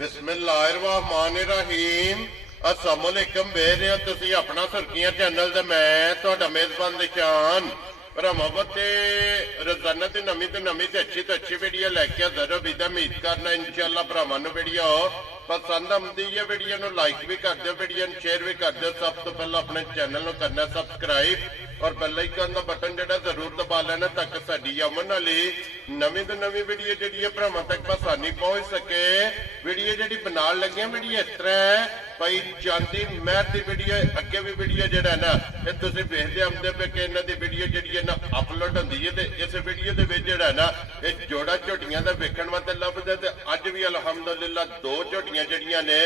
बिस्मिल्लाहिर्रहमानिर्रहीम अस्सलाम वालेकुम बेर तुसी अपना सुर्खियां चैनल ते मैं तुहाडा मेजबान निशान भरावां ते रोजाना दी नवीं तो अच्छी वीडियो लैके हाजिर विदा उम्मीद करना इंशाअल्लाह भरावां नूं वीडियो पसंद आती है। वीडियो नूं लाइक भी कर दो, वीडियो नूं शेयर भी कर दो। सब तो पहले अपने चैनल नूं करना सब्सक्राइब और बेल आइकन का बटन जिहड़ा जरूर दबा लेना ताकि साडी आउण वाली नवीं तो नवीं वीडियो जिहड़ी है भरावां तक आसानी पहुंच सके। वीडियो जिहड़ी बनाउण लगे वीडियो इस तरह है भाई चांदी महर की वीडियो अगे भी वीडियो जिहड़ा ना ये तुसीं वेखदे आउंदे पे कि इन्हां दी वीडियो जिहड़ी है ना अपलोड हुंदी है ते इस वीडियो दे विच जिहड़ा ना ये जोड़ा झोटियां दा वेखण वास्ते लभदा ते अज भी अलहमदुलिल्लाह दो झोटियां जिहड़ियां ने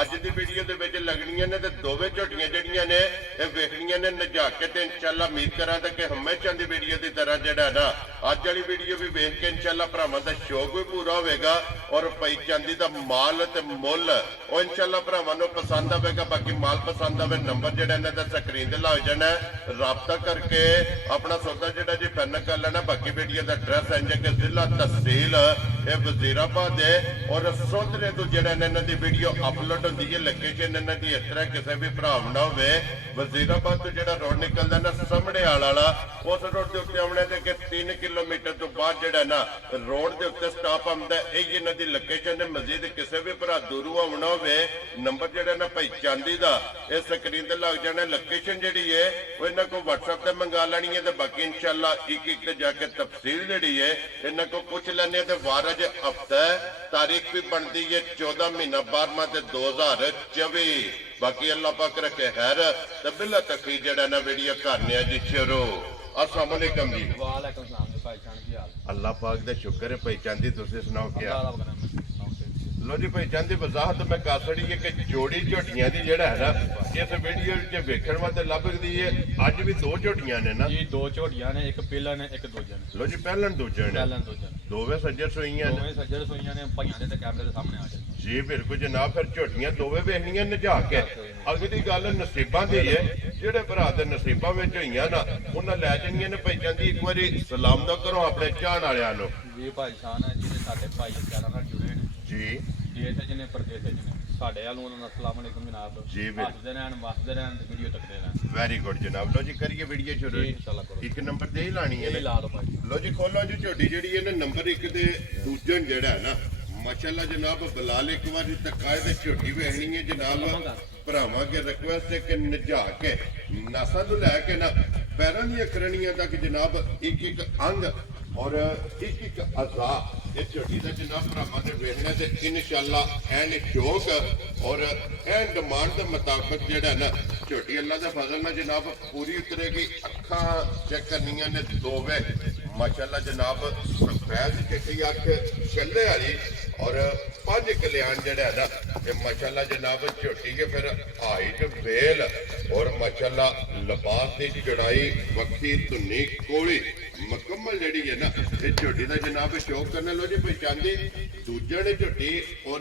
अज दी वीडियो दे विच लगणीਆਂ ने ते दोवें झोटियां जिहड़ियां ने ये वेखणीਆਂ ने नजा के ते इंशाअल्लाह उम्मीद करां कि हमेशा दी वीडियो की तरह जिहड़ा ना अज वाली वीडियो भी वेख के इंशाअल्लाह भरावां दा शौक भी पूरा होवेगा और भाई चांदी दा माल ते मुੱਲ ਉਹ इंशाअल्लाह भरावां नूं पसंद आवेगा। बाकी माल पसंद आवे नंबर जिहड़ा इन्हां दा स्क्रीन ते लग जाना राबता करके अपना सौदा जिहड़ा जी फाइनल कर लेना। बाकी वीडियो दा एड्रैस है कि जिला तहसील ये वजीराबाद है और सोधरे तो जिहड़ा इन्हां दी वीडियो अपलोड होंदी है लोकेशन इन्हां दी इस तरह किसी भी भरा ना होवे वजीराबाद तो जिहड़ा रोड निकलदा ना समड़ियाल वाला उस रोड के उत्ते आउणे ते कि 3 किलोमीटर तो बाद जिहड़ा ना रोड के उत्ते स्टॉप आउंदा ये इन्हां दी लोकेशन है। मजीद किसी भी भरा दूरों आउणा होवे नंबर जिहड़ा ना भाई चांदी दा इस स्क्रीन ते लग जाना। लोकेशन जिहड़ी है वो इन्हां को WhatsApp ते मंगा लैनी है ते बाकी इंशाअल्लाह एक एक जाके तफसील जिहड़ी है इन्हां को पूछ लैने ते वार अज हफ्ता तारीख भी बनती है 14 महीना 12वां ते 2024। बाकी अल्लाह पाक रखे खैर ते बिला तकफीर जिहड़ा ना वीडियो करने जी शुरू। अस्सलाम वालेकुम जी। वालेकुम सलाम जी भाई जान की हाल अल्लाह पाक दा शुक्र है भाई चांदी तुसीं सुनाओ क्या लो जी भाई चांदी वजाहत मैं कर छड़ी है कि जोड़ी झोटियां दी जेड़ा है ना इस वीडियो च वेखण वास्ते लभदी है अज भी दो झोटियां ने ना जी दो झोटियां ने एक पहला ने एक दूजा ने लो जी पहलन दूजे ने दोवें सज्जर सोईयां ने दोवें सज्जर सोईयां ने भाइयां दे ते कैमरे दे सामने आ जाए जी बिल्कुल जनाब। फिर झोटियां दोवें वेखणियां नजा के अगली गल नसीबां दी है जेड़े भरा दे नसीबां विच होईयां ना उन्हां लै जाणियां ने भाई चांदी एक बारी सलाम दा करो अपने चाहण वालियां नूं जी भाई शान है जिहड़े साडे भाई प्यारां नाल जुड़े ने जी देश च ने प्रदेश च ने साडे वालों उन्हां दा अस्सलाम वालेकुम जनाब जी हੱਸਦੇ रहण वसदे रहण ते वीडियो तकदे रहण। वेरी गुड जनाब। लो जी करिए वीडियो शुरू इंशाल्लाह करो एक नंबर ते ही लानी है ये ला लो भाई। लो जी खोलो जी झोटी जिहड़ी है ना नंबर 1 ते दूजन जेड़ा है ना माशाल्लाह जनाब बिलाल एक बार तकाए ते झोटी वेखनी है जनाब भरावां के रिक्वेस्ट है कि नजा के नसा तो लैके ना पैरां दी करनियां तक जनाब एक एक अंग और एक एक अज़ा ये झोटी का जनाब भरावां ने वेखना ते इंशाअल्लाह एन शौक और एन डिमांड के मुताबिक जेड़ा ना झोटी अल्लाह के फजल नाल जनाब पूरी उतरेगी। अखां चेक करनियां ने दोवे माशाल्लाह जनाब सफेद चिट्टी अख छल्ले वाली और 5 कल्याण जड़ा है ना ये माशाल्लाह जनाब झोटी के फिर हाइट वेल और माशाल्लाह लिबास की चौड़ाई वक्ती धुनी कोड़ी मुकम्मल जड़ी है ना ये झोटी का जनाब शौक करने लो जी पहचानती दूजे ने झोटी और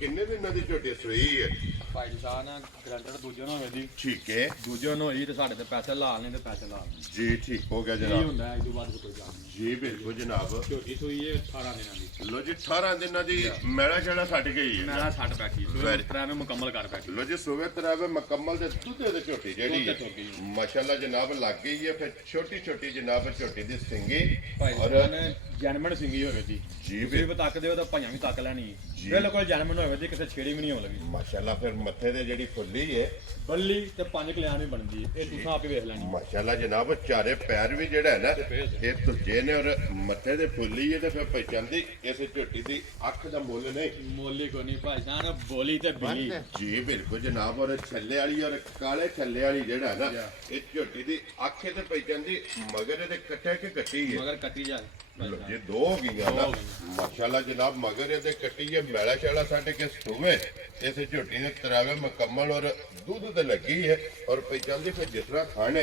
किन्ने दिन की झोटी सूई है भाई जान ग्रांटर दूजे नो होदी ठीक है दूजे नो होई ते साडे ते पैसे ला लेने ते पैसे ला लेने जी ठीक हो गया ये जनाब। हुंदा है इदू बाद कोई गल नहीं जी बिल्कुल जनाब। झोटी सूई है 18 दिनां दी लो जी 18 दिन की मैला छड़ा छट गई है मैं छट बैठी Very- ट्रैवे मुकम्मल कर बैठी लो जी सुबह तरावे मुकम्मल दे दुधे दे झोटी जेड़ी दुध ते झोटी। माशाल्लाह जनाब लग गई है। फिर छोटी छोटी जनाब झोटी दी सिंगी भाई और ने जैनमन सिंगी होवे जी जी ਤੁਸੀਂ ਵੀ ਤੱਕਦੇ ਹੋ ਤਾਂ ਭਾਈਆਂ ਵੀ ਤੱਕ ਲੈਣੀ ਜੀ। ਬਿਲਕੁਲ ਜੈਨਮਨ ਹੋਵੇ ਤੇ ਕਿਸੇ ਛੇੜੀ ਵੀ ਨਹੀਂ ਹੋਣ ਲੱਗੀ माशाल्लाह फिर मथे दे जेड़ी खुली है ਬੱਲੀ ਤੇ 5 ਕਲਿਆਣ ਵੀ ਬਣਦੀ ਹੈ ਇਹ ਤੁਸੀਂ ਆਪੇ ਵੇਖ ਲੈਣੀ माशाल्लाह जनाब चारे पैर भी जेड़ा है ना ये तुझे ने और मथे दे खुली है ते फिर पहचानदी इस झोटी दी अख दा मुੱਲ नहीं ਮੋਲੀ ਕੋ ਨਹੀਂ ਭਾਈ ਜਾਨ ਬੋਲੀ ਤੇ ਬਿੱਲੀ जी बिल्कुल जनाब और छल्ले वाली और काले छल्ले वाली जेड़ा है ना ये झोटी दी अख ते पहचानदी मगर दे कट्टे के कट्टी है ਮਗਰ ਕੱਟੀ ਜਾ लो जी दो हो गई ना माशाल्लाह जनाब मगर ये कट्टी है मैला शैला साढ़े के सुवे इस झोटी ने तरावे मुकम्मल और दूध तो लगी है और पहचानती फिर जिस तरह खाने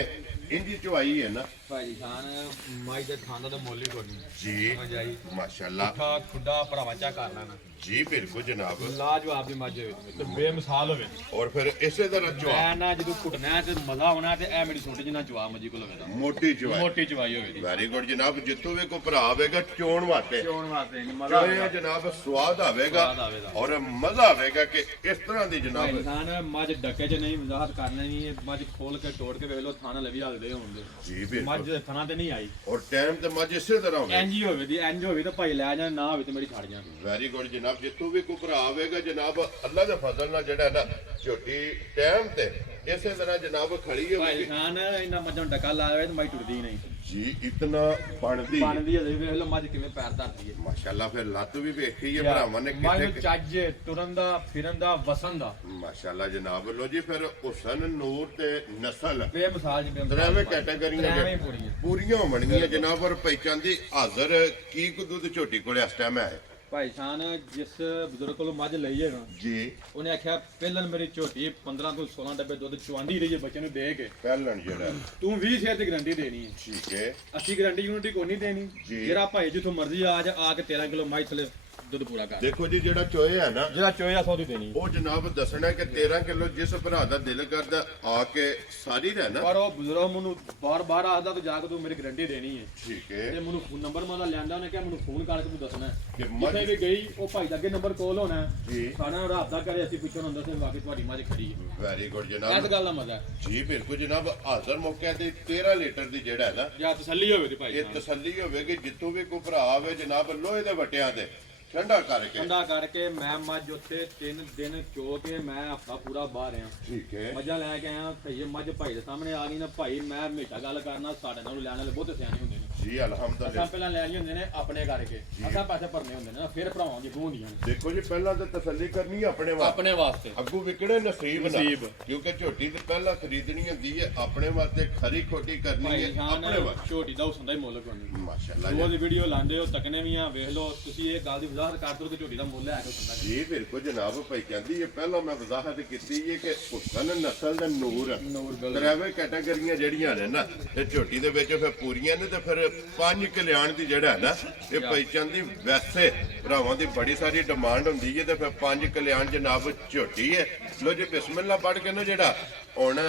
ਇੰਦੀ ਚੁਆਈ ਹੈ ਨਾ ਭਾਈ ਖਾਨ ਮਾਈ ਦੇ ਖਾਂਦਾ ਤਾਂ ਮੁੱਲ ਹੀ ਕੋਈ ਨਹੀਂ ਜੀ ਸਮਝ ਆਈ ਮਾਸ਼ਾਅੱਲਾ ਠਾ ਖੁੱਡਾ ਭਰਾਵਾ ਚਾ ਕਰ ਲੈਣਾ ਜੀ ਬਿਲਕੁਲ ਜਨਾਬ ਲਾਜਵਾਬ ਦੀ ਮੱਝ ਹੋਵੇ ਤੇ ਬੇਮਿਸਾਲ ਹੋਵੇ ਔਰ ਫਿਰ ਇਸੇ ਤਰ੍ਹਾਂ ਚੁਆ ਮੈਂ ਨਾ ਜਦੋਂ ਘੁੱਟਣਾ ਤੇ ਮਜ਼ਾ ਆਉਣਾ ਤੇ ਇਹ ਮੇਰੀ ਛੋਟੀ ਜਿਹਾ ਜਵਾਬ ਮੱਜੀ ਕੋਲ ਹੋਵੇਗਾ ਮੋਟੀ ਚੁਆਈ ਮੋਟੀ ਚਵਾਈ ਹੋਵੇ ਦੀ ਵੈਰੀ ਗੁੱਡ ਜਨਾਬ ਜਿੱਥੋਂ ਵੀ ਕੋਈ ਭਰਾ ਆਵੇਗਾ ਚੋਣ ਵਾਸਤੇ ਚੋਣ ਵਾਸਤੇ ਨਹੀਂ ਮਜ਼ਾ ਚੋਇਆ ਜਨਾਬ ਸਵਾਦ ਆਵੇਗਾ ਸਵਾਦ ਆਵੇਗਾ। ਔਰ ਮਜ਼ਾ ਆਵੇਗਾ ਕਿ ਇਸ ਤਰ੍ਹਾਂ ਦੀ ਭਾਈ ਜਨਾਬ ਖਾਨ ਮੱਝ ਡੱਕੇ 'ਚ ਨਹੀਂ ਵਜ਼ਾਹਤ ਕਰਨਾ ਨਹੀਂ ਮੱਝ ਖੋਲ ਕੇ ਤੋੜ ਕੇ ਵੇਖ ਲਓ ਥਾਣਾ ਲਵੀ ਹਲਦੇ ਹੋਣਗੇ ਜੀ ਮੱਝ ਬਿਲਕੁਲ ਥਾਣਾ ਤੇ ਨਹੀਂ ਆਈ ਔਰ ਟਾਈਮ ਤੇ ਮੱਝ ਇਸੇ ਤਰ੍ਹਾਂ ਹੋਵੇ ਇੰਜ ਹੀ ਹੋਵੇ ਦੀ ਇੰਜ ਹੋਵੇ ਤਾਂ ਭਾਈ ਲੈ ਜਾ ਨਾ ਹੋਵੇ ਤੇ ਮੇਰੀ ਛੱਡ ਜਾ ਵੈਰੀ ਗੁੱਡ ਜਨਾਬ ਜਿੱਥੋਂ ਵੀ ਕੋਈ ਭਰਾ ਆਵੇਗਾ ਜਨਾਬ ਅੱਲਾ ਦੇ ਫਜ਼ਲ ਨਾਲ ਜਿਹੜਾ ਨਾ ਝੋਟੀ ਟਾਈਮ ਤੇ ਇਸੇ ਤਰ੍ਹਾਂ ਜਨਾਬ ਖੜੀ ਭਾਈ ਹੋਵੇਗੀ ਖਾਨ ਇਹਨਾਂ ਮੱਝਾਂ ਨੂੰ ਡੱਕਾ ਲਾਵੇ ਤੇ ਮੱਝ ਟੁੱਟਦੀ ਨਹੀਂ ਜੀ ਇਤਨਾ ਬਣਦੀ ਬਣਦੀ ਹੈ ਵੇਖ ਲਓ ਮੱਝ ਕਿਵੇਂ ਪੈਰ ਧਰਦੀ ਹੈ ਮਾਸ਼ਾਅੱਲਾ ਫਿਰ ਲੱਤ ਵੀ ਵੇਖੀ ਹੈ ਭਰਾਵਾਂ ਨੇ ਮੱਝ ਨੂੰ ਕਿੱਥੇ ਚੱਜ ਤੁਰਨ ਦਾ ਫਿਰਨ ਦਾ ਵਸਣ ਦਾ ਮਾਸ਼ਾਅੱਲਾ ਜਨਾਬ ਲੋ ਜੀ ਫਿਰ ਹੁਸਨ ਨੂਰ ਤੇ ਨਸਲ ਬੇਮਿਸਾਲ ਜੀ ਬੇਮਿਸਾਲ ਤਰਾਵੇਂ ਕੈਟਾਗਰੀਆਂ ਤਰਾਵੇਂ ਪੂਰੀਆਂ ਪੂਰੀਆਂ ਹੋਣਗੀਆਂ ਜਨਾਬ ਔਰ ਪਹਿਚਾਨ ਦੀ ਹਾਜ਼ਰ ਕੀ ਕੁ ਦੁੱਧ ਝੋਟੀ ਕੋਲੇ ਇਸ ਟਾਈਮ ਹੈ ਭਾਈ ਖਾਨ ਜਿਸ ਬਜ਼ੁਰਗ ਕੋਲੋਂ ਮੱਝ ਲਈ ਹੈ ਨਾ ਜੀ ਉਹਨੇ ਆਖਿਆ ਪਹਿਲਾਂ ਮੇਰੀ ਝੋਟੀ 15 ਤੋਂ 16 ਡੱਬੇ ਦੁੱਧ ਚਵਾਉਂਦੀ ਰਹੀ ਹੈ ਬੱਚੇ ਨੂੰ ਦੇ ਕੇ ਪਹਿਲਣ ਜਿਹੜਾ ਤੂੰ 20 ਸ਼ੇਰ ਦੀ ਗਰੰਟੀ ਦੇਣੀ ਹੈ ਠੀਕ ਹੈ ਅਸੀਂ ਗਰੰਟੀ ਯੂਨਿਟੀ ਕੋਈ ਨਹੀਂ ਦੇਣੀ ਜੀ। ਜਿਹੜਾ ਭਾਈ ਜਿੱਥੋਂ ਮਰਜ਼ੀ ਆ ਕੇ 13 ਕਿਲੋ ਮਾਈ ਥਲੇ ਦੁੱਧ ਪੂਰਾ ਕਰ ਦੇਖੋ ਜੀ ਜਿਹੜਾ ਚੋਏ ਹੈ ਨਾ ਜਿਹੜਾ ਚੋਇਆ 100 ਦੀ ਦੇਣੀ ਉਹ ਜਨਾਬ ਦੱਸਣਾ ਕਿ 13 ਕਿਲੋ ਜਿਸ ਭਰਾ ਦਾ ਦਿਲ ਕਰਦਾ ਆ ਕੇ ਸਾਰੀ ਰਹਿਣਾ ਪਰ ਉਹ ਬਜ਼ੁਰਗ ਮੈਨੂੰ ਬਾਰ-ਬਾਰ ਆਖਦਾ ਤੂੰ ਜਾ ਕੇ ਤੂੰ ਮੇਰੀ ਗਰੰਟੀ ਦੇਣੀ ਹੈ ਠੀਕ ਹੈ ਤੇ ਮੈਨੂੰ ਫੋਨ ਨੰਬਰ ਮਾਦਾ ਲਿਆਂਦਾ ਉਹਨੇ ਕਿਹਾ ਮੈਨੂੰ ਫੋਨ ਕਰਕੇ ਤੂੰ ਦੱਸਣਾ ਕਿ ਮੱਝ ਜਿੱਥੇ ਵੀ ਗਈ ਉਹ ਭਾਈ ਦਾ ਅੱਗੇ ਨੰਬਰ ਕਾਲ ਹੋਣਾ ਜੀ ਸਾਡਾ ਰਾਤ ਦਾ ਕਰੇ ਅਸੀਂ ਪੁੱਛਣ ਹੁੰਦਾ ਸੀ ਵਾਕਈ ਤੁਹਾਡੀ ਮੱਝ ਖੜੀ ਹੈ ਵੈਰੀ ਗੁੱਡ ਇਸ ਜਨਾਬ ਗੱਲ ਦਾ ਮਜ਼ਾ ਹੈ ਜੀ ਬਿਲਕੁਲ ਜਨਾਬ ਹਾਜ਼ਰ ਮੌਕੇ ਤੇ 13 ਲੀਟਰ ਦੀ ਜਿਹੜਾ ਹੈ ਨਾ ਜਾਂ ਤਸੱਲੀ ਹੋਵੇ ਤੇ ਭਾਈ ਇਹ ਤਸੱਲੀ ਹੋਵੇਗੀ ਜਿੱਥੋਂ ਵੀ ਕੋਈ ਭਰਾ ਆਵੇ ਜਨਾਬ ਲੋਹੇ ਦੇ ਵਟਿਆਂ ਤੇ ਠੰਡਾ ਕਰਕੇ ਠੰਡਾ ਕਰਕੇ ਮੈਂ ਮੱਝ ਉੱਥੇ 3 ਦਿਨ ਚੋ ਕੇ ਮੈਂ ਹਫਤਾ ਪੂਰਾ ਬਾਹਰ ਆ ਠੀਕ ਹੈ ਮੱਝਾਂ ਲੈ ਕੇ ਆਇਆ ਭਈ ਮੱਝ ਭਾਈ ਦੇ ਸਾਹਮਣੇ ਆ ਗਈ ਨਾ ਭਾਈ ਮੈਂ ਹਮੇਸ਼ਾ ਗੱਲ ਕਰਨਾ ਸਾਡੇ ਨਾਲ ਲੈਣ ਵਾਲੇ ਬਹੁਤ ਸਿਆਣੇ ਹੁੰਦੇ ਨੇ ਜੀ ਅਸਾਂ ਅਲਹਮਦੁਲਿਲਾ ਪਹਿਲਾਂ ਲੈਣੀ ਹੁੰਦੇ ਨੇ ਆਪਣੇ ਕਰਕੇ ਅਸਾਂ ਪੈਸੇ ਭਰਨੇ ਹੁੰਦੇ ਨੇ ਨਾ ਫਿਰ ਭਰਾਵਾਂਗੇ ਦੋ ਹੁੰਦੀਆਂ ਨੇ ਦੇਖੋ ਜੀ ਪਹਿਲਾਂ ਤਾਂ ਤਸੱਲੀ ਕਰਨੀ ਹੈ ਆਪਣੇ ਵਾਸਤੇ ਆਪਣੇ ਵਾਸਤੇ ਅੱਗੂ ਵਿਕੜੇ ਨਸੀਬ ਨਾ ਨਸੀਬ। ਕਿਉਂਕਿ ਝੋਟੀ ਤੇ ਪਹਿਲਾਂ ਖਰੀਦਣੀ ਹੁੰਦੀ ਹੈ ਆਪਣੇ ਵਾਸਤੇ ਖਰੀ ਖੋਟੀ ਕਰਨੀ ਭਾਈ ਹੈ ਜਾਨ ਆਪਣੇ ਵਾਸਤੇ ਛੋਟੀ ਦਾ ਹੁਸਨ ਦਾ ਹੀ ਮੁੱਲ ਕੋਈ ਮਾਸ਼ਾਅੱਲਾ ਉਹ ਦੀ ਵੀਡੀਓ ਲਾਉਂਦੇ ਹੋ ਤੱਕਨੇ ਵੀ ਆ ਵੇਖ ਲਓ ਤੁਸੀਂ ਇਹ ਗੱਲ ਦੀ ਵਜ਼ਾਹਤ ਕਰ ਦੋ ਕਿ ਝੋਟੀ ਦਾ ਮੁੱਲ ਹੈ ਕਿ ਹੁਸਨ ਦਾ ਜੀ ਬਿਲਕੁਲ ਜਨਾਬ ਭਾਈ ਕਹਿੰਦੀ ਹੈ ਪਹਿਲਾਂ ਮੈਂ ਵਜ਼ਾਹਤ ਕੀਤੀ ਹੈ ਕਿ ਹੁਸਨ ਨਸਲ ਦਾ ਨੂਰ ਨੂਰ ਗੱਲ ਤਰਾਵੇਂ ਕੈਟਾਗਰੀਆਂ ਜਿਹੜੀਆਂ ਨੇ ਨਾ ਇਹ ਝੋਟੀ ਦੇ ਵਿੱਚ ਫਿਰ ਪੂਰੀਆਂ ਨੇ ਤੇ ਫਿਰ 5 ਕਲਿਆਣ ਦੀ ਜਿਹੜਾ ਹੈ ਨਾ ਇਹ ਪਹਿਚਾਨ ਦੀ ਵੈਸੇ ਭਰਾਵਾਂ ਦੀ ਬੜੀ ਸਾਰੀ ਡਿਮਾਂਡ ਹੁੰਦੀ ਹੈ ਤੇ ਫਿਰ 5 ਕਲਿਆਣ ਜਨਾਬ ਝੋਟੀ ਹੈ ਲੋ ਜੀ ਬਿਸਮਿਲ੍ਲਾ ਪੜ੍ਹ ਕੇ ਨਾ ਜਿਹੜਾ ਹੁਣ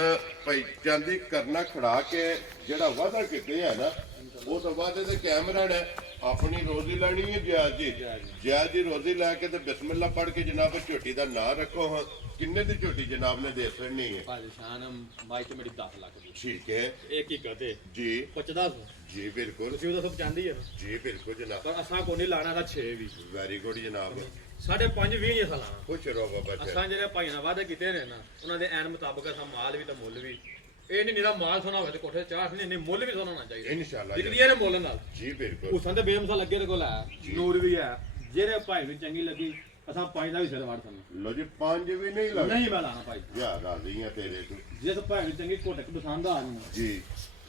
ਪਹਿਚਾਨ ਦੀ ਕਰਨਾ ਖੜਾ ਕੇ ਜਿਹੜਾ ਵਾਅਦਾ ਕੀਤੇ ਹੈ ਨਾ ਉਹ ਤੋਂ ਬਾਅਦ ਇਹਦੇ ਕੈਮਰਾ ਨੇ ਆਪਣੀ ਰੋਜ਼ੀ ਲੈਣੀ ਹੈ ਜਾਇਜ਼ ਦੀ ਰੋਜ਼ੀ ਲੈ ਕੇ ਤੇ ਬਿਸਮਿਲ੍ਲਾ ਪੜ੍ਹ ਕੇ ਜਨਾਬ ਝੋਟੀ ਦਾ ਨਾਂ ਰੱਖੋ ਹਾਂ ਕਿੰਨੇ ਦੀ ਝੋਟੀ ਜਨਾਬ ਨੇ ਦੇ ਸਕਣੀ ਹੈ ਭਾਜਸ਼ਾਨ ਮਾਈ ਤੇ ਮੇਰੀ 10 ਲੱਖ ਦੀ ਠੀਕ ਹੈ ਇੱਕ ਹੀ ਕਹਤੇ ਜੀ 50 ਜੀ ਬਿਲਕੁਲ ਤੁਸੀਂ ਉਹਦਾ ਸਭ ਚਾਹੁੰਦੀ ਹੈ ਜੀ ਬਿਲਕੁਲ ਜਨਾਬ ਪਰ ਅਸਾਂ ਕੋਈ ਨਹੀਂ ਲਾਣਾ ਦਾ 6 ਵੀ ਵੈਰੀ ਗੁੱਡ ਜਨਾਬ ਸਾਢੇ 5 20 ਹੀ ਅਸਾਂ ਲਾਣਾ ਖੁਸ਼ ਰਹੋ ਬਾਬਾ ਜੀ ਅਸਾਂ ਜਿਹੜੇ ਭਾਈਆਂ ਨਾਲ ਵਾਅਦੇ ਕੀਤੇ ਨੇ ਨਾ ਉਹਨਾਂ ਦੇ ਐਨ ਮੁਤਾਬਕ ਅਸਾਂ ਮਾਲ ਵੀ ਤਾਂ ਮੁੱਲ ਵੀ ਇਹ ਨਹੀਂ ਨਿਰਾ ਮਾਲ ਸੋਨਾ ਹੋਵੇ ਤੇ ਕੋਠੇ ਚਾਹ ਨਹੀਂ ਮੁੱਲ ਵੀ ਸੋਨਾ ਹੋਣਾ ਚਾਹੀਦਾ ਇਨਸ਼ਾਅੱਲਾ ਵਿਕਦੀ ਇਹਨੇ ਮੁੱਲ ਨਾਲ ਜੀ ਬਿਲਕੁਲ ਹੁਸਨ ਤੇ ਬੇਮਸਾ ਲੱਗੇ ਤੇ ਕੋਲ ਹੈ ਨੂਰ ਵੀ ਹੈ ਜਿਹੜੇ ਭਾਈ ਨੂੰ ਚੰਗੀ ਲੱਗੀ ਅਸਾਂ ਪੰਜ ਦਾ ਵੀ ਸਿਰ ਵੜ ਸਾਨੂੰ ਲੋ ਜੀ 5 ਵੀ ਨਹੀਂ ਲੱਗਦਾ ਨਹੀਂ ਮੈਂ ਲਾਣਾ ਭਾਈ ਯਾ ਰਾਜ਼ੀ ਆ ਤੇਰੇ ਤੋਂ ਜਿਸ ਭਾਈ ਨੂੰ ਚੰਗੀ ਘੋਟਕ ਪਸੰਦ ਆ ਨੂੰ ਜੀ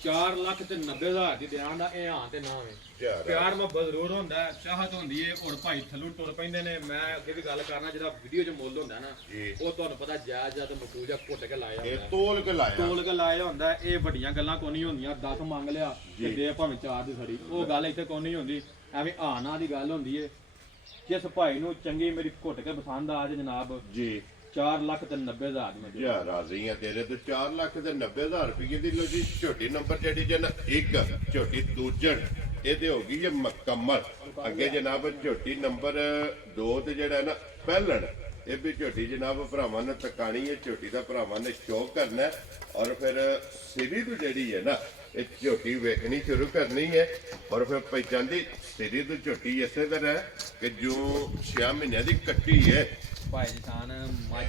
4 ਲੱਖ ਤੇ 90 ਹਜ਼ਾਰ ਦੀ ਦਿਆਂ ਦਾ ਇਹ ਹਾਂ ਤੇ ਨਾ ਵੇ ਪਿਆਰ ਪਿਆਰ ਮੁਹੱਬਤ ਜ਼ਰੂਰ ਹੁੰਦਾ ਹੈ, ਚਾਹਤ ਹੁੰਦੀ ਹੈ ਔਰ ਭਾਈ ਥੱਲੋਂ ਟੁਰ ਪੈਂਦੇ ਨੇ ਮੈਂ ਅੱਗੇ ਵੀ ਗੱਲ ਕਰਨਾ ਜਿਹੜਾ ਵੀਡੀਓ 'ਚ ਮੁੱਲ ਹੁੰਦਾ ਨਾ ਜੀ ਉਹ ਤੁਹਾਨੂੰ ਪਤਾ ਜਾਇਜ਼ ਜਾਂ ਤੇ ਮਕੂਲ ਜਾਂ ਘੁੱਟ ਕੇ ਲਾਇਆ ਇਹ ਹੁੰਦਾ ਤੋਲ ਕੇ ਲਾਇਆ ਤੋਲ ਕੇ ਲਾਇਆ ਹੁੰਦਾ ਇਹ ਵੱਡੀਆਂ ਗੱਲਾਂ ਕੋਈ ਨਹੀਂ ਹੁੰਦੀਆਂ 10 ਮੰਗ ਲਿਆ ਤੇ ਦੇ ਭਾਵੇਂ 4 ਦੀ ਸੜੀ ਉਹ ਗੱਲ ਇੱਥੇ ਕੋਈ ਨਹੀਂ ਹੁੰਦੀ ਐਵੇਂ ਆਣਾ ਦੀ ਗੱਲ ਹੁੰਦੀ ਏ ਜਿਸ ਭਾਈ ਨੂੰ ਚੰਗੀ ਮੇਰੀ ਘੁੱਟ ਕੇ ਪਸੰਦ ਆ ਜੇ ਜਨਾਬ ਜੀ 4 ਲੱਖ ਤੇ 90 ਹਜ਼ਾਰ ਦੀ ਮੈਂ ਦੇ ਯਾ ਰਾਜ਼ੀ ਆ ਤੇਰੇ ਤੋਂ 4 ਲੱਖ ਤੇ 90,000 ਰੁਪਏ ਦੀ ਲੋ ਜੀ ਝੋਟੀ ਨੰਬਰ ਜਿਹੜੀ ਜਨ ਇੱਕ ਝੋਟੀ ਦੂਜਣ ਇਹਦੇ ਹੋ ਗਈ ਹੈ ਮੁਕੰਮਲ ਅੱਗੇ ਜਨਾਬ ਝੋਟੀ ਨੰਬਰ 2 ਤੇ ਜਿਹੜਾ ਨਾ ਪਹਿਲਣ ਇਹ ਵੀ ਝੋਟੀ ਜਨਾਬ ਭਰਾਵਾਂ ਨੇ ਤਕਾਣੀ ਹੈ ਝੋਟੀ ਦਾ ਭਰਾਵਾਂ ਨੇ ਸ਼ੌਕ ਕਰਨਾ ਹੈ ਔਰ ਫਿਰ ਸਿਰੀ ਤੋਂ ਜਿਹੜੀ ਹੈ ਨਾ ਇਹ ਝੋਟੀ ਵੇਖਣੀ ਸ਼ੁਰੂ ਕਰਨੀ ਹੈ ਔਰ ਫਿਰ ਪਹਿਚਾਨਦੀ ਸਿਰੀ ਤੋਂ ਝੋਟੀ ਇਸੇ ਤਰ੍ਹਾਂ ਹੈ ਕਿ ਜੋ 6 ਮਹੀਨਿਆਂ ਦੀ ਕੱਟੀ ਹੈ ਭਾਈ ਜਸਾਨ ਮੱਝ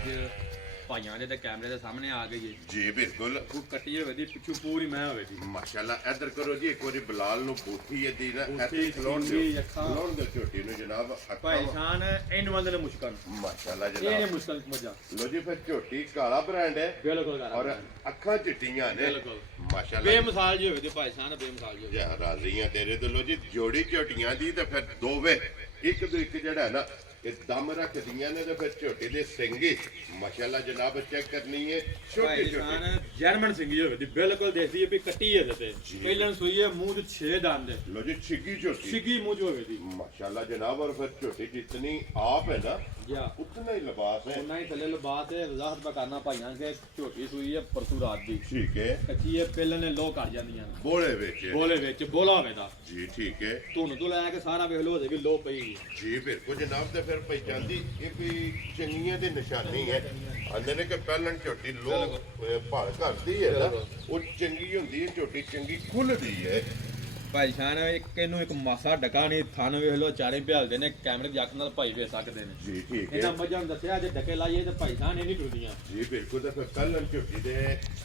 ਭਾਈਆਂ ਦੇ ਤੇ ਕੈਮਰੇ ਦੇ ਸਾਹਮਣੇ ਆ ਗਈ ਏ ਜੀ ਬਿਲਕੁਲ ਉਹ ਕੱਟੀ ਹੋਵੇ ਦੀ ਪਿੱਛੂ ਪੂਰੀ ਮੈਂ ਹੋਵੇ ਦੀ ਮਾਸ਼ਾਅੱਲਾ ਇੱਧਰ ਕਰੋ ਜੀ ਇੱਕ ਵਾਰੀ ਬਲਾਲ ਨੂੰ ਬੂਥੀ ਇਹਦੀ ਨਾ ਬੂਥੀ, ਇੱਥੇ ਖਲੋਣ ਸਿੰਗੀ, ਦਿਓ ਅੱਖਾਂ। ਖਲੋਣ ਦਿਓ ਝੋਟੀ ਨੂੰ ਜਨਾਬ ਭਾਈ ਅੱਖਾਂ ਜਸਾਨ ਇਹਨੂੰ ਆਂਦੇ ਨੇ ਮੁਸ਼ਕਲ ਮਾਸ਼ਾਅੱਲਾ ਇਹ ਨੇ ਜਨਾਬ ਮੁਸ਼ਕਲ ਮੱਝਾਂ ਲੋ ਜੀ ਫਿਰ ਝੋਟੀ ਕਾਲਾ ਬ੍ਰਾਂਡ ਹੈ ਬਿਲਕੁਲ ਗੱਲ ਔਰ ਅੱਖਾਂ ਚਿੱਟੀਆਂ ਨੇ ਬਿਲਕੁਲ ਮਾਸ਼ਾਅੱਲਾ ਬੇਮਿਸਾਲ ਜੀ ਹੋਵੇ ਤੇ ਭਾਈ ਜਸਾਨ ਬੇਮਿਸਾਲ ਜੀ ਹੋਵੇ ਯਾ ਰਾਜ਼ੀਆਂ ਤੇਰੇ ਤੋਂ ਲੋ ਜੀ ਜੋੜੀ ਝੋਟੀਆਂ ਦੀ ਤੇ ਫਿਰ ਦੋਵੇਂ ਇੱਕ ਤੋਂ ਇੱਕ ਜਿਹੜਾ ਹੈ ਨਾ ਇਹ ਦਮ ਰੱਖਦੀਆਂ ਨੇ ਤੇ ਫਿਰ ਝੋਟੀ ਦੇ ਸਿੰਗੀ ਮਾਸ਼ਾਅੱਲਾ ਜਨਾਬ ਚੈੱਕ ਕਰਨੀ ਹੈ ਛੋਟੀ ਭਾਈ ਛੋਟੀ ਜਾਨ ਜਰਮਨ ਸਿੰਘੀ ਹੋਵੇ ਦੀ ਬਿਲਕੁਲ ਦੇਸੀ ਹੈ ਵੀ ਕੱਟੀ ਹੈ ਤੇ ਪਹਿਲਾਂ ਸੂਈ ਹੈ ਮੂੰਹ ਚ 6 ਦੰਦ ਹੈ ਲੋ ਜੀ ਛਿੱਗੀ ਝੋਟੀ ਸਿੱਗੀ ਮੂੰਹ ਚ ਹੋਵੇ ਦੀ माशाल्लाह जनाब और फिर छोटी जितनी आप है ना ਜਾਂ उतना ही लिबास है ਉਹਨਾਂ ਹੀ ਥੱਲੇ ਲਿਬਾਸ ਹੈ ਵਜ਼ਾਹਤ ਬਾ ਕਰਨਾ ਭਾਈਆਂ ਕਿ ਝੋਟੀ ਸੂਈ ਹੈ ਪਰਸੂ ਰਾਤ ਦੀ ठीक है ਕੱਚੀ ਹੈ ਪਹਿਲਾਂ ਨੇ ਲੋਹ ਕਰ ਜਾਂਦੀਆਂ ਨੇ बोले बेचे ਬੋਲੇ ਵਿੱਚ ਬੋਲਾ ਹੋਵੇ ਦਾ जी ठीक है ਧੁੰਨ ਤੋਂ ਲੈ ਕੇ ਸਾਰਾ ਵੇਖ ਲੋ ਹੋ ਜਾਏਗੀ ਲੋਹ ਪਈ ਹੋਈ ਹੈ। जी बिल्कुल जनाब तो फिर पहचानती ये कोई चंगियां दी निशानी है आंदे ने कि पहलन झोटी लो भाड़ करती है ना वो चंगी होंदी है झोटी चंगी खुलदी है ਭਾਈ ਸ਼ਾਨ ਇੱਕ ਇਹਨੂੰ ਇੱਕ ਮਾਸਾ ਡਕਾ ਨਹੀਂ ਥਣ ਵੇਖ ਲੋ ਚਾਰੇ ਭਿਆਲਦੇ ਨੇ ਕੈਮਰੇ ਦੀ ਅੱਖ ਨਾਲ ਭਾਈ ਵੇਖ ਸਕਦੇ ਨੇ जी ठीक है ਇਹਨਾਂ ਮੱਝਾਂ ਨੂੰ ਦੱਸਿਆ ਜੇ ਡਕੇ ਲਾਈਏ ਤੇ ਭਾਈ ਸ਼ਾਨ ਇਹ ਨਹੀਂ ਟੁੱਟਦੀਆਂ ਜੀ ਬਿਲਕੁਲ ਤੇ ਫਿਰ ਕੱਲਨ ਝੋਟੀ ਦੇ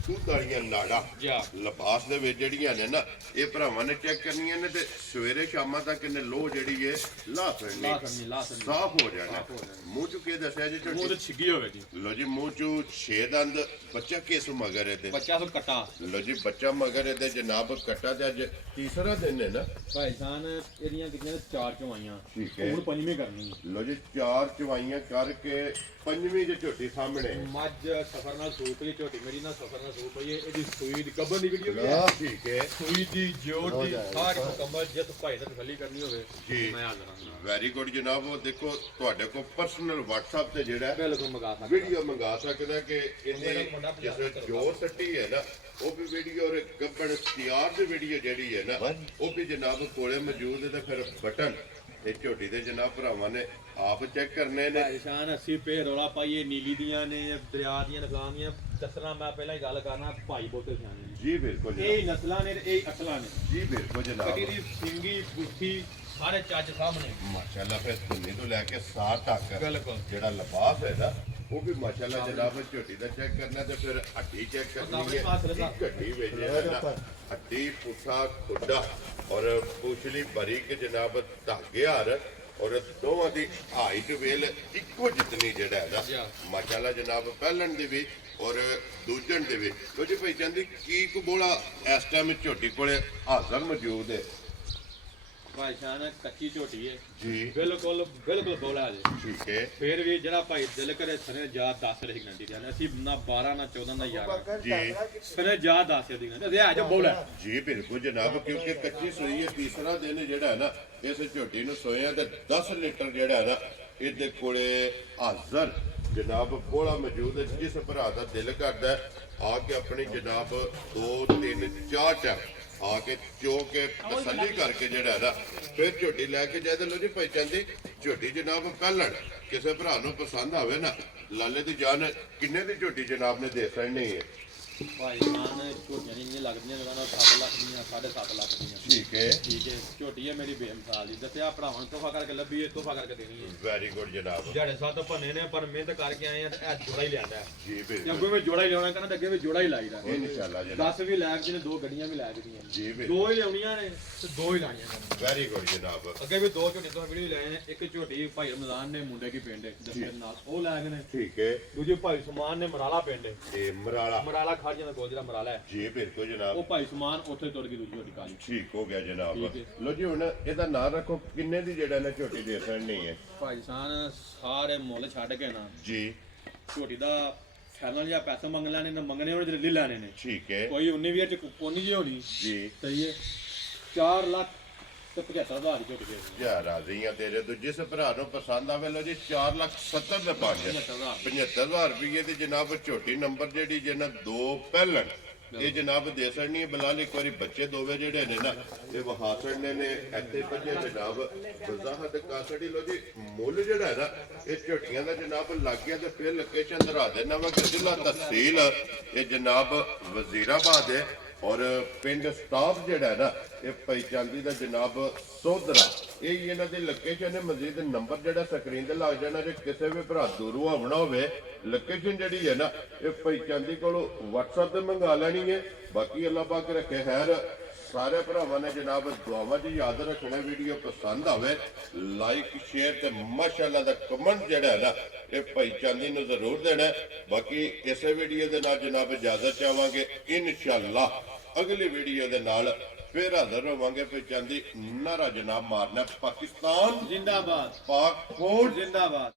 ਦੁੱਧ ਵਾਲੀਆਂ ਨਾੜਾਂ ਜਾ ਲਿਬਾਸ ਦੇ ਵਿੱਚ ਜਿਹੜੀਆਂ ਨੇ ਨਾ ਇਹ ਭਰਾਵਾਂ ਨੇ ਚੈੱਕ ਕਰਨੀਆਂ ਨੇ ਤੇ ਸਵੇਰੇ ਸ਼ਾਮਾਂ ਤੱਕ ਇਹਨੇ ਲੋਹ ਜਿਹੜੀ ਹੈ ਲਾ ਛੱਡਣੀ ਲਾ ਸਕਣੀ ਸਾਫ਼ ਹੋ ਜਾਣਾ ਮੂੰਹ ਚ ਕੀ ਦੱਸਿਆ ਜੀ ਮੂੰਹ ਝੋਟੀ ਤੇ ਛਿੱਗੀ ਹੋਵੇ ਜੀ ਲੋ ਜੀ ਮੂੰਹ ਚ 6 ਦੰਦ ਬੱਚਾ ਕਿਸ ਮਗਰ ਇਹਦੇ ਬੱਚਾ ਤੋਂ ਕਟਾ ਲੋ ਜੀ ਬੱਚਾ ਮਗਰ ਇਹਦੇ ਜਨਾਬ ਕੱਟਾ ਤੇ ਅੱਜ ਤੀਸਰਾ ਦਿਨ ਹੈ ਨਾ ਭਾਈ ਸ਼ਾਨ ਇਹਦੀਆਂ ਕਿੰਨੀਆਂ 4 ਚਵਾਈਆਂ ਠੀਕ ਹੈ ਹੁਣ ਪੰਜਵੀਂ ਕਰਨੀ ਲੋ ਜੀ 4 ਚਵਾਈਆਂ ਕਰਕੇ ਪੰਜਵੀਂ ਜੇ ਝੋਟੀ ਸਾਹਮਣੇ ਮੱਝ ਸਫਰ ਨਾਲ ਸੂਪ ਪਈ ਝੋਟੀ ਮੇਰੀ ਨਾਲ ਸਫਰ ਨਾਲ ਸੂਪ ਪਈ ਇਹਦੀ ਸੂਈ ਦੀ ਗੱਬਨ ਦੀ ਵੀਡੀਓ ਵੀ ਹੈ ਠੀਕ ਹੈ ਸੂਈ ਦੀ ਜੋੜ ਦੀ ਸਾਰੀ ਮੁਕੰਮਲ ਜਿੱਤ ਭਾਈ ਦਾ ਤਸੱਲੀ ਕਰਨੀ ਹੋਵੇ ਜੀ ਮੈਂ ਹਾਜ਼ਰ ਹਾਂ ਵੈਰੀ ਗੁੱਡ ਜਨਾਬ ਉਹ ਦੇਖੋ ਤੁਹਾਡੇ ਕੋਲ ਪਰਸਨਲ WhatsApp ਤੇ ਜਿਹੜਾ ਬਿਲਕੁਲ ਮੰਗਾ ਸਕਦਾ ਵੀਡੀਓ ਮੰਗਾ ਸਕਦਾ ਕਿ ਇਹਨੇ ਜਿਸ ਜੋ ਸੱਟੀ ਹੈ ਨਾ ਉਹ ਵੀ ਵੀਡੀਓ ਔਰ ਗੱਬਣ ਤਿਆਰ ਦੀ ਵੀਡੀਓ ਜਿਹੜੀ ਹੈ ਨਾ ਉਹ ਵੀ ਜਨਾਬ ਕੋਲੇ ਮੌਜੂਦ ਹੈ ਤੇ ਫਿਰ ਬਟਨ ਤੇ ਝੋਟੀ ਦੇ ਜਨਾਬ ਭਰਾਵਾਂ ਨੇ ਆਪ ਚੈੱਕ ਕਰਨੇ ਨੇ ਭਾਈ ਸ਼ਾਨ ਅਸੀਂ ਪੇ ਰੌਲਾ ਪਾਈਏ ਨੀਲੀ ਦੀਆਂ ਨੇ ਦਰਿਆ ਦੀਆਂ ਨਸਲਾਂ ਦੀਆਂ ਦੱਸਣਾ ਮੈਂ ਪਹਿਲਾਂ ਹੀ ਗੱਲ ਕਰਨਾ ਭਾਈ ਬਹੁਤੇ ਸਿਆਣੇ ਨੇ ਜੀ ਬਿਲਕੁਲ ਇਹ ਜਨਾਬ ਨਸਲਾਂ ਨੇ ਤੇ ਇਹ ਅਸਲਾਂ ਨੇ ਜੀ ਬਿਲਕੁਲ ਜਨਾਬ ਕਦੀ ਦੀ ਸਿੰਗੀ ਗੁੱਠੀ ਸਾਰੇ ਚੱਜ ਸਾਹਮਣੇ ਮਾਸ਼ਾਅੱਲਾ ਫਿਰ ਧੁੰਨੀ ਤੋਂ ਲੈ ਕੇ ਸਾਰ ਤੱਕ ਬਿਲਕੁਲ ਜਿਹੜਾ ਲਿਬਾਸ ਹੈ ਨਾ ਉਹ ਵੀ ਮਾਸ਼ਾਅੱਲਾ ਜਨਾਬ ਝੋਟੀ ਦਾ ਚੈੱਕ ਕਰਨਾ ਤੇ ਫਿਰ ਹੱਡੀ ਚੈੱਕ ਕਰਨੀ ਹੈ ਹੱਡੀ ਵਿੱਚ ਹੈ ਨਾ ਹੱਡੀ ਪੁੱਠਾ ਖੁੱਡਾ ਔਰ ਪੁਛਲੀ ਬਰੀਕ ਜਨਾਬ ਧਾਗੇਹਾਰ ਔਰ ਦੋਵਾਂ ਦੀ ਹਾਈਟ ਵੇਲ ਇੱਕੋ ਜਿਤਨੀ ਜਿਹੜਾ ਹੈ ਨਾ ਮਾਸ਼ਾਅੱਲਾ ਜਨਾਬ ਪਹਿਲਣ ਦੀ ਵੀ ਔਰ ਦੂਜਣ ਦੇ ਵੀ ਕੁਝ ਭਾਈ ਚੰਦੀ ਕੀ ਕੋ ਬੋਲਾ ਇਸ ਟਾਈਮ ਝੋਟੀ ਕੋਲੇ ਹਾਜ਼ਰ ਮੌਜੂਦ ਹੈ ਭਾਈ ਸ਼ਾਨ ਕੱਚੀ ਝੋਟੀ ਹੈ ਜੀ ਬਿਲਕੁਲ ਬਿਲਕੁਲ ਬੋਲਾ ਜੀ ਠੀਕ ਹੈ ਫੇਰ ਵੀ ਜਿਹੜਾ ਭਾਈ ਦਿਲ ਕਰੇ ਸਨੇ ਜਾ 10 ਰਹੀ ਗੰਦੀ ਜਾਨ ਅਸੀਂ ਨਾ 12 ਨਾ 14 ਨਾ 11 ਜੀ ਸਨੇ ਜਾ 10 ਦੀ ਗੰਦੀ ਤੇ ਆ ਜਾ ਬੋਲਾ ਜੀ ਬਿਲਕੁਲ ਜਨਾਬ ਕਿਉਂਕਿ ਕੱਚੀ ਸੂਈ ਹੈ ਤੀਸਰਾ ਦਿਨ ਜਿਹੜਾ ਹੈ ਨਾ ਇਸ ਝੋਟੀ ਨੂੰ ਸੋਇਆ ਤੇ 10 ਲੀਟਰ ਜਿਹੜਾ ਹੈ ਨਾ ਇਹਦੇ ਕੋਲੇ ਹਾਜ਼ਰ ਜਨਾਬ ਬੋਲਾ ਮੌਜੂਦ ਹੈ ਜਿਸ ਭਰਾ ਦਾ ਦਿਲ ਕਰਦਾ ਹੈ, ਆ ਕੇ ਆਪਣੀ ਜਨਾਬ 2 3 4 ਟਾਈਮ ਆ ਕੇ ਚੋ ਕੇ ਤਸੱਲੀ ਕਰਕੇ ਜਿਹੜਾ ਹੈ ਨਾ ਫਿਰ ਝੋਟੀ ਲੈ ਕੇ ਜਾਏ ਤੇ ਲੋ ਜੀ ਭਾਈ ਚੰਦੀ ਝੋਟੀ ਜਨਾਬ ਪਹਿਲਣ ਕਿਸੇ ਭਰਾ ਨੂੰ ਪਸੰਦ ਆਵੇ ਨਾ ਲਾਲੇ ਦੀ ਜਾਨ ਕਿੰਨੇ ਦੀ ਝੋਟੀ ਜਨਾਬ ਨੇ ਦੇ ਸਕਣੀ ਹੈ ਭਾਈ ਸ਼ਾਨ ਝੋਟੀਆਂ ਨਹੀਂ ਲੱਗਦੀਆਂ ਲਗਾਣਾ 7 ਲੱਖ ਦੀਆਂ 7.5 ਲੱਖ ਦੀਆਂ ਠੀਕ ਹੈ ਠੀਕ ਹੈ ਝੋਟੀ ਹੈ ਮੇਰੀ ਬੇਮਿਸਾਲ ਦੀ ਦੱਸਿਆ ਭਰਾਵਾਂ ਨੂੰ ਤੋਹਫਾ ਕਰਕੇ ਲੱਭੀ ਹੈ ਤੋਹਫਾ ਕਰਕੇ ਦੇਣੀ ਹੈ ਵੈਰੀ ਗੁੱਡ ਜਨਾਬ ਜਿਹੜੇ ਸੱਤ ਭੰਨੇ ਨੇ ਪਰ ਮਿਹਨਤ ਕਰਕੇ ਆਏ ਆ ਤੇ ਇਹ ਜੋੜਾ ਹੀ ਲਿਆਂਦਾ ਜੀ ਤੇ ਬਿਲਕੁਲ ਅੱਗੇ ਵੀ ਜੋੜਾ ਹੀ ਲਿਆਉਣਾ ਕਹਿੰਦਾ ਅੱਗੇ ਵੀ ਜੋੜਾ ਹੀ ਲਾਈਦਾ ਇਨਸ਼ਾਅੱਲਾ ਜਨਾਬ 10 ਵੀ ਲੈ ਕੇ ਨੇ 2 ਗੱਡੀਆਂ ਵੀ ਲੈ ਕੇ ਦੀਆਂ ਜੀ ਬਿਲਕੁਲ ਦੋ ਹੀ ਲਿਆਉਣੀਆਂ ਨੇ ਤੇ 2 ਹੀ ਲਾਣੀਆਂ ਨੇ ਵੈਰੀ ਗੁੱਡ ਜਨਾਬ ਅੱਗੇ ਵੀ 2 ਝੋਟੀ ਤੋਂ ਵੀਡੀਓ ਲਾਏ ਨੇ ਇੱਕ ਝੋਟੀ ਭਾਈ ਰਮਜ਼ਾਨ ਨੇ ਮੁੰਡੇ ਕੀ ਪਿੰਡ ਜੱਸੇ ਨਾਲ ਉਹ ਲੈ ਗਏ ਨੇ ਠੀਕ ਹੈ ਦੂਜੇ ਭਾਈ ਸੁਮਾਨ ਨੇ ਮਰਾਲਾ ਪਿੰਡ ਤੇ ਮਰਾਲਾ ਮਰਾਲਾ ਖੜ ਜਾਂਦਾ ਕੋਲ ਜਿਹੜਾ ਮਰਾਲਾ ਹੈ ਜੀ ਬਿਲਕੁਲ ਜਨਾਬ ਉਹ ਭਾਈ ਸੁਮਾਨ ਉੱਥੇ ਤੁਰ ਗਈ ਦੂਜੀ ਝੋਟੀ ਕਾਲੀ ਠੀਕ ਹੋ ਗਿਆ ਜਨਾਬ ਠੀਕ ਹੈ। ਲੋ ਜੀ ਹੁਣ ਇਹਦਾ ਨਾਂ ਰੱਖੋ ਕਿੰਨੇ ਦੀ ਜਿਹੜਾ ਨਾ ਝੋਟੀ ਦੇ ਸਕਣੀ ਹੈ ਭਾਈ ਸਾਨ ਸਾਰੇ ਮੁੱਲ ਛੱਡ ਕੇ ਨਾ ਜੀ ਝੋਟੀ ਦਾ ਫਾਈਨਲ ਜਾਂ ਪੈਸੇ ਮੰਗ ਲੈਣੇ ਨੇ ਮੰਗਣੇ ਉਹਨੇ ਦਿੱਲੀ ਲੈਣੇ ਨੇ ਠੀਕ ਹੈ ਕੋਈ 19 20 ਚ ਕੋਨੀ ਜੀ ਹੋਣੀ ਜੀ ਸਹੀ ਹੈ 4 ਲੱਖ ਤੇ 75,000 ਦੀ ਝੋਟੀ ਦੇ ਦਿੰਦੇ ਯਾ ਰਾਜ਼ੀਆਂ ਤੇਰੇ ਤੋਂ ਜਿਸ ਭਰਾ ਨੂੰ ਪਸੰਦ ਆਵੇ ਲੋ ਜੀ 4,70,000 ਦੇ ਪੰਜ 75,000 75,000 ਰੁਪਏ ਦੀ ਜਨਾਬ ਝੋਟੀ ਨੰਬਰ ਜਿਹੜੀ ਜਿਹਨਾਂ 2 ਪਹਿਲਣ ਇਹ ਜਨਾਬ ਦੇ ਸਕਣੀ ਹੈ ਬਲਾਲ ਇੱਕ ਵਾਰੀ ਬੱਚੇ ਦੋਵੇਂ ਜਿਹੜੇ ਨੇ ਨਾ ਇਹ ਵਹਾ ਛੱਡਨੇ ਨੇ ਇੱਥੇ ਬੱਚੇ ਜਨਾਬ ਵਜ਼ਾਹਤ ਕਾਸੜੀ ਲੋ ਜੀ ਮੁੱਲ ਜਿਹੜਾ ਹੈ ਨਾ ਇਹ ਝੋਟੀਆਂ ਦਾ ਜਨਾਬ ਲੱਗ ਗਿਆ ਤੇ ਫਿਰ ਲੋਕੇਸ਼ਨ ਦਰਾ ਦੇਣਾ ਵਾ ਕਿ ਜ਼ਿਲ੍ਹਾ ਤਹਿਸੀਲ ਇਹ ਜਨਾਬ ਵਜ਼ੀਰਾਬਾਦ ਹੈ ਔਰ ਪਿੰਡ ਸਟਾਫ ਜਿਹੜਾ ਹੈ ਨਾ ਇਹ ਭਾਈ ਚਾਂਦੀ ਦਾ ਜਨਾਬ ਸੋਧਰਾ ਇਹ ਹੀ ਇਹਨਾਂ ਦੀ ਲੋਕੇਸ਼ਨ ਹੈ ਮਜ਼ੀਦ ਨੰਬਰ ਜਿਹੜਾ ਸਕਰੀਨ ਤੇ ਲੱਗ ਜਾਣਾ ਜੇ ਕਿਸੇ ਵੀ ਭਰਾ ਦੂਰੋਂ ਆਉਣਾ ਹੋਵੇ ਲੋਕੇਸ਼ਨ ਜਿਹੜੀ ਹੈ ਨਾ ਇਹ ਭਾਈ ਚਾਂਦੀ ਕੋਲੋਂ WhatsApp ਤੇ ਮੰਗਾ ਲੈਣੀ ਹੈ ਬਾਕੀ ਅੱਲਾਹ ਪਾਕ ਰੱਖੇ ਖੈਰ ਸਾਰੇ ਭਰਾਵਾਂ ਨੇ ਜਨਾਬ ਦੁਆਵਾਂ 'ਚ ਯਾਦ ਰੱਖਣਾ ਵੀਡੀਓ ਪਸੰਦ ਆਵੇ ਲਾਈਕ ਸ਼ੇਅਰ ਤੇ ਮਾਸ਼ਾਅੱਲਾ ਦਾ ਕਮੈਂਟ ਜਿਹੜਾ ਹੈ ਨਾ ਇਹ ਭਾਈ ਚਾਂਦੀ ਨੂੰ ਜ਼ਰੂਰ ਦੇਣਾ ਬਾਕੀ ਇਸੇ ਵੀਡੀਓ ਦੇ ਨਾਲ ਜਨਾਬ ਇਜਾਜ਼ਤ ਚਾਹਾਂਗੇ ਇਨਸ਼ਾਅੱਲਾ ਅਗਲੀ ਵੀਡੀਓ ਦੇ ਨਾਲ ਫਿਰ ਹਾਜ਼ਰ ਹੋਵਾਂਗੇ ਫਿਰ ਜਾਂਦੀ ਨਾਰਾ ਜਨਾਬ ਮਾਰਨਾ ਪਾਕਿਸਤਾਨ ਜਿੰਦਾਬਾਦ ਪਾਕ ਫੌਜ ਜਿੰਦਾਬਾਦ